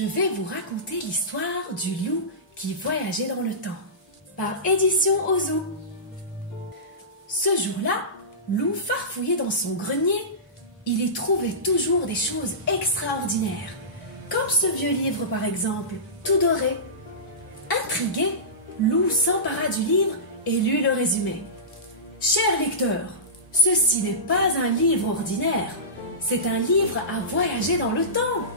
je vais vous raconter l'histoire du loup qui voyageait dans le temps, par Éditions Ozu. Ce jour-là, Loup farfouillait dans son grenier. Il y trouvait toujours des choses extraordinaires, comme ce vieux livre par exemple, tout doré. Intrigué, Loup s'empara du livre et lut le résumé. « Cher lecteur, ceci n'est pas un livre ordinaire, c'est un livre à voyager dans le temps.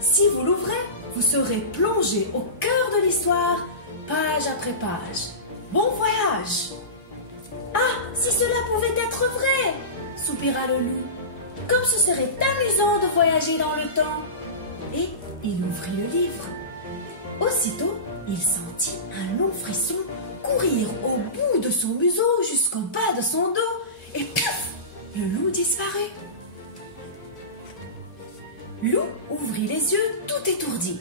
Si vous l'ouvrez, vous serez plongé au cœur de l'histoire, page après page. Bon voyage !»« Ah, si cela pouvait être vrai !» soupira le loup. « Comme ce serait amusant de voyager dans le temps !» Et il ouvrit le livre. Aussitôt, il sentit un long frisson courir au bout de son museau jusqu'au bas de son dos, et piouf, le loup disparut. Loup ouvrit les yeux tout étourdi.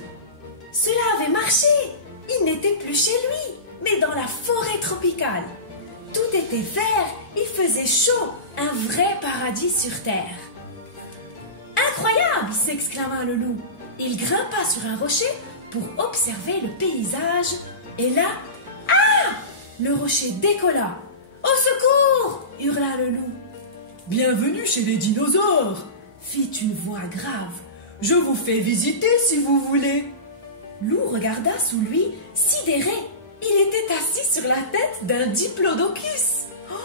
Cela avait marché. Il n'était plus chez lui, mais dans la forêt tropicale. Tout était vert, il faisait chaud, un vrai paradis sur terre. Incroyable, s'exclama le loup. Il grimpa sur un rocher pour observer le paysage, et là, ah! Le rocher décolla. « Au secours !» hurla le loup. « Bienvenue chez les dinosaures !» fit une voix grave. « Je vous fais visiter si vous voulez. » Loup regarda sous lui, sidéré. Il était assis sur la tête d'un diplodocus. Oh!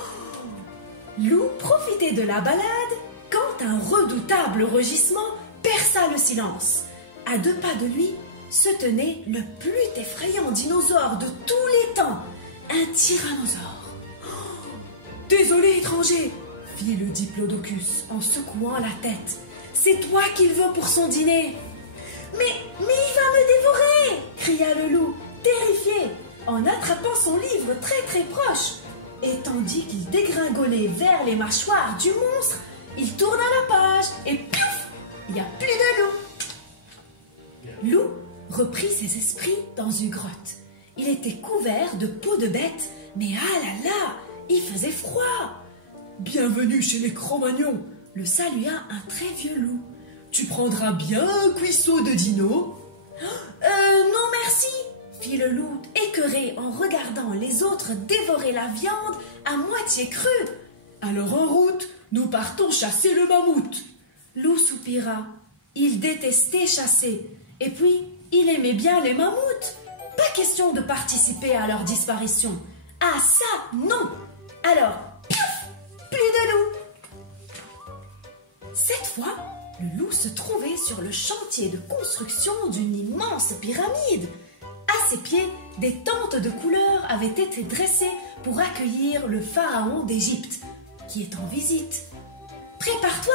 Loup profitait de la balade quand un redoutable rugissement perça le silence. À 2 pas de lui se tenait le plus effrayant dinosaure de tous les temps, un tyrannosaure. Oh! Désolé, étranger, fit le diplodocus en secouant la tête. C'est toi qu'il veut pour son dîner. Mais il va me dévorer, cria le loup, terrifié, en attrapant son livre très proche. Et tandis qu'il dégringolait vers les mâchoires du monstre, il tourna la page et piouf, il n'y a plus de loup. Loup reprit ses esprits dans une grotte. Il était couvert de peau de bête, mais ah là là, il faisait froid. « Bienvenue chez les Cro-Magnons !» le salua un très vieux loup. « Tu prendras bien un cuisseau de dino ?»« Non merci !» fit le loup, écœuré en regardant les autres dévorer la viande à moitié crue. « Alors en route, nous partons chasser le mammouth !» Loup soupira. Il détestait chasser. Et puis, il aimait bien les mammouths. Pas question de participer à leur disparition. Ah ça, non. Alors, piouf, plus de loup. Cette fois, le loup se trouvait sur le chantier de construction d'une immense pyramide. À ses pieds, des tentes de couleurs avaient été dressées pour accueillir le pharaon d'Égypte, qui est en visite. « Prépare-toi,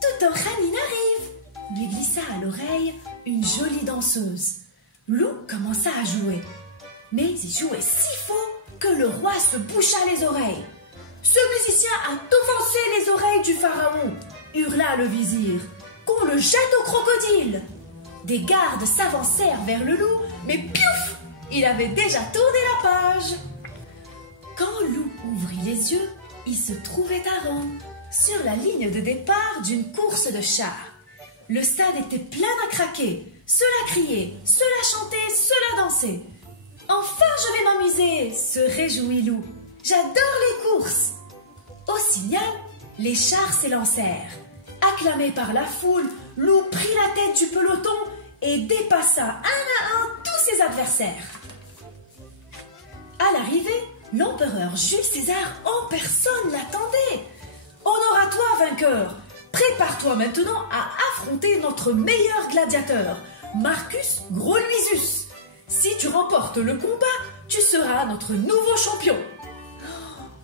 Toutankhamon arrive !» lui glissa à l'oreille une jolie danseuse. Loup commença à jouer, mais il jouait si faux que le roi se boucha les oreilles. « Ce musicien a offensé les oreilles du pharaon !» hurla le vizir. « Qu'on le jette au crocodile !» Des gardes s'avancèrent vers le loup, mais piouf, il avait déjà tourné la page. Quand Loup ouvrit les yeux, il se trouvait à Rome, sur la ligne de départ d'une course de chars. Le stade était plein à craquer. Cela criait, cela chantait, cela dansait. « Enfin, je vais m'amuser !» se réjouit Loup. « J'adore les courses !» Au signal, les chars s'élancèrent. Acclamé par la foule, Loup prit la tête du peloton et dépassa un à un tous ses adversaires. À l'arrivée, l'empereur Jules César en personne l'attendait. « Honneur à toi, vainqueur! Prépare-toi maintenant à affronter notre meilleur gladiateur, Marcus Groluisus. Si tu remportes le combat, tu seras notre nouveau champion. »«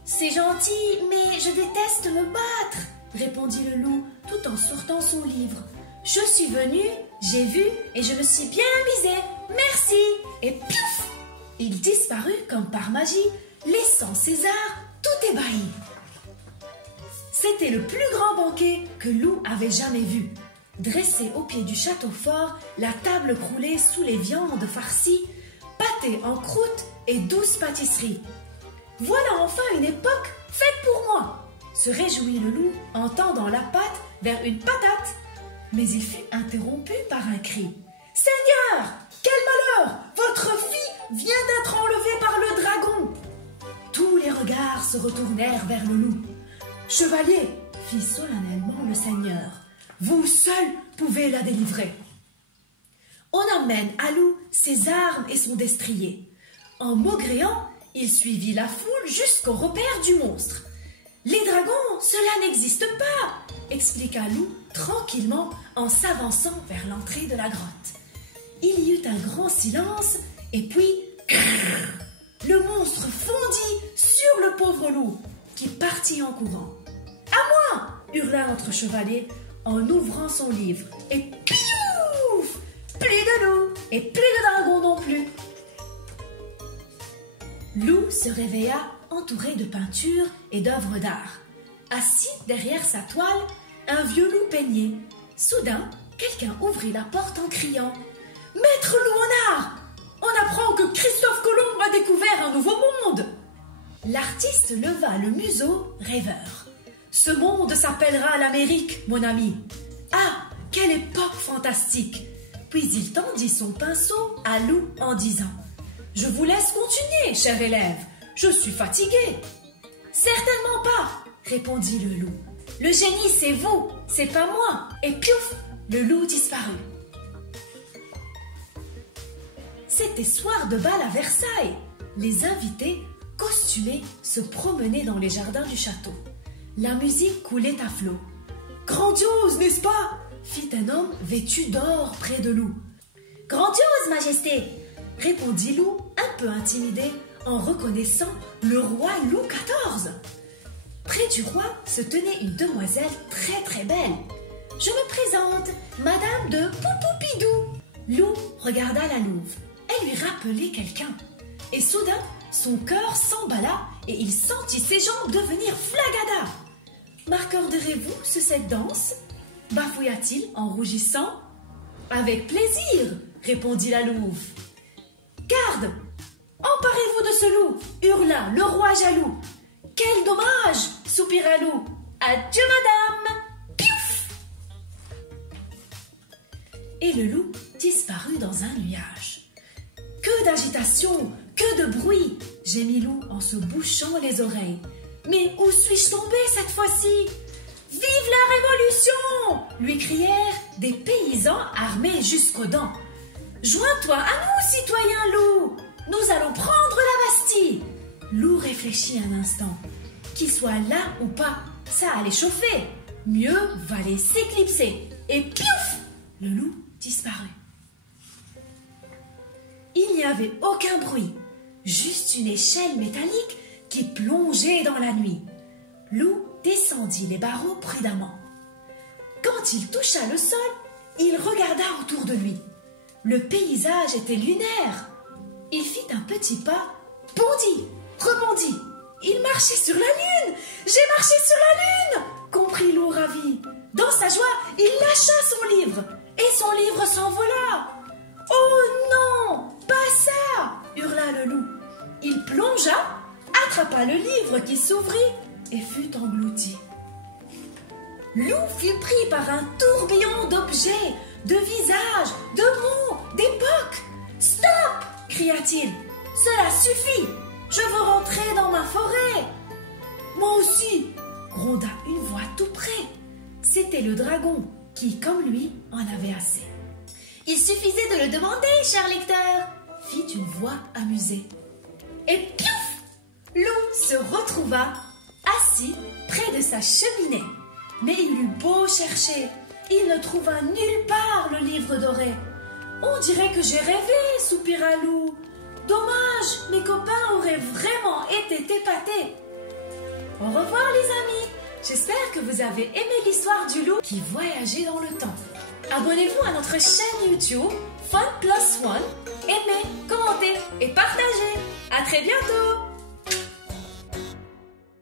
C'est gentil, mais je déteste me battre, » répondit le loup tout en sortant son livre. « Je suis venu, j'ai vu et je me suis bien amusé. Merci !» Et piouf, il disparut comme par magie, laissant César tout ébahi. C'était le plus grand banquet que Loup avait jamais vu. Dressée au pied du château fort, la table croulait sous les viandes farcies, pâté en croûte et douces pâtisseries. « Voilà enfin une époque faite pour moi !» se réjouit le loup en tendant la patte vers une patate. Mais il fut interrompu par un cri. « Seigneur, quel malheur! Votre fille vient d'être enlevée par le dragon. Tous les regards se retournèrent vers le loup. Chevalier, fit solennellement le Seigneur, vous seul pouvez la délivrer. On emmène à loup ses armes et son destrier. En maugréant, il suivit la foule jusqu'au repère du monstre. Les dragons, cela n'existe pas, expliqua loup tranquillement en s'avançant vers l'entrée de la grotte. Il y eut un grand silence et puis le monstre fondit sur le pauvre loup qui partit en courant. « À moi !» hurla notre chevalier en ouvrant son livre. Et piouf ! Plus de loup et plus de dragon non plus. Loup se réveilla entouré de peintures et d'œuvres d'art. Assis derrière sa toile, un vieux loup peignait. Soudain, quelqu'un ouvrit la porte en criant « Maître Loup-en-art, on apprend que Christophe Colomb a découvert un nouveau monde !» L'artiste leva le museau, rêveur. « Ce monde s'appellera l'Amérique, mon ami. Ah, quelle époque fantastique !» Puis il tendit son pinceau à Loup en disant « Je vous laisse continuer, cher élève, je suis fatigué. »« Certainement pas, » répondit le loup. « Le génie, c'est vous, c'est pas moi. » Et piouf, le loup disparut. C'était soir de bal à Versailles. Les invités, costumés, se promenaient dans les jardins du château. La musique coulait à flots. « Grandiose, n'est-ce pas ?» fit un homme vêtu d'or près de Loup. « Grandiose, Majesté !» répondit Loup, un peu intimidé, en reconnaissant le roi Louis XIV. Près du roi se tenait une demoiselle très très belle. « Je me présente, Madame de Poupoupidou. » Loup regarda la louve. Elle lui rappelait quelqu'un. Et soudain, son cœur s'emballa et il sentit ses jambes devenir flagada. « M'accorderez-vous cette danse ?» bafouilla-t-il en rougissant. « Avec plaisir, répondit la louve. « Garde, emparez-vous de ce loup, hurla le roi jaloux. Quel dommage, soupira Loup. Adieu, madame. Piouf !» Et le loup disparut dans un nuage. Que d'agitation, que de bruit, gémit Loup en se bouchant les oreilles. Mais où suis-je tombé cette fois-ci? Vive la Révolution! Lui crièrent des paysans armés jusqu'aux dents. Joins-toi à nous, citoyen Loup! Nous allons prendre la Bastille! Loup réfléchit un instant. Qu'il soit là ou pas, ça allait chauffer. Mieux valait s'éclipser. Et piouf! Le loup disparut. Il n'y avait aucun bruit, juste une échelle métallique qui plongeait dans la nuit. Loup descendit les barreaux prudemment. Quand il toucha le sol, il regarda autour de lui. Le paysage était lunaire. Il fit un petit pas, bondit, rebondit. Il marchait sur la lune. J'ai marché sur la lune, comprit Loup ravi. Dans sa joie, il lâcha son livre et son livre s'envola. Oh non, pas ça, hurla le loup. Il plongea, attrapa le livre qui s'ouvrit et fut englouti. Loup fut pris par un tourbillon d'objets, de visages, de mots, d'époques. « Stop !» cria-t-il. « Cela suffit, je veux rentrer dans ma forêt. »« Moi aussi !» gronda une voix tout près. C'était le dragon qui, comme lui, en avait assez. « Il suffisait de le demander, cher lecteur !» fit une voix amusée. Et piouf! Loup se retrouva assis près de sa cheminée. Mais il eut beau chercher, il ne trouva nulle part le livre doré. « On dirait que j'ai rêvé, soupira Loup. Dommage, mes copains auraient vraiment été épatés. » Au revoir les amis, j'espère que vous avez aimé l'histoire du loup qui voyageait dans le temps. Abonnez-vous à notre chaîne YouTube Fun+1, aimez, commentez et partagez. À très bientôt.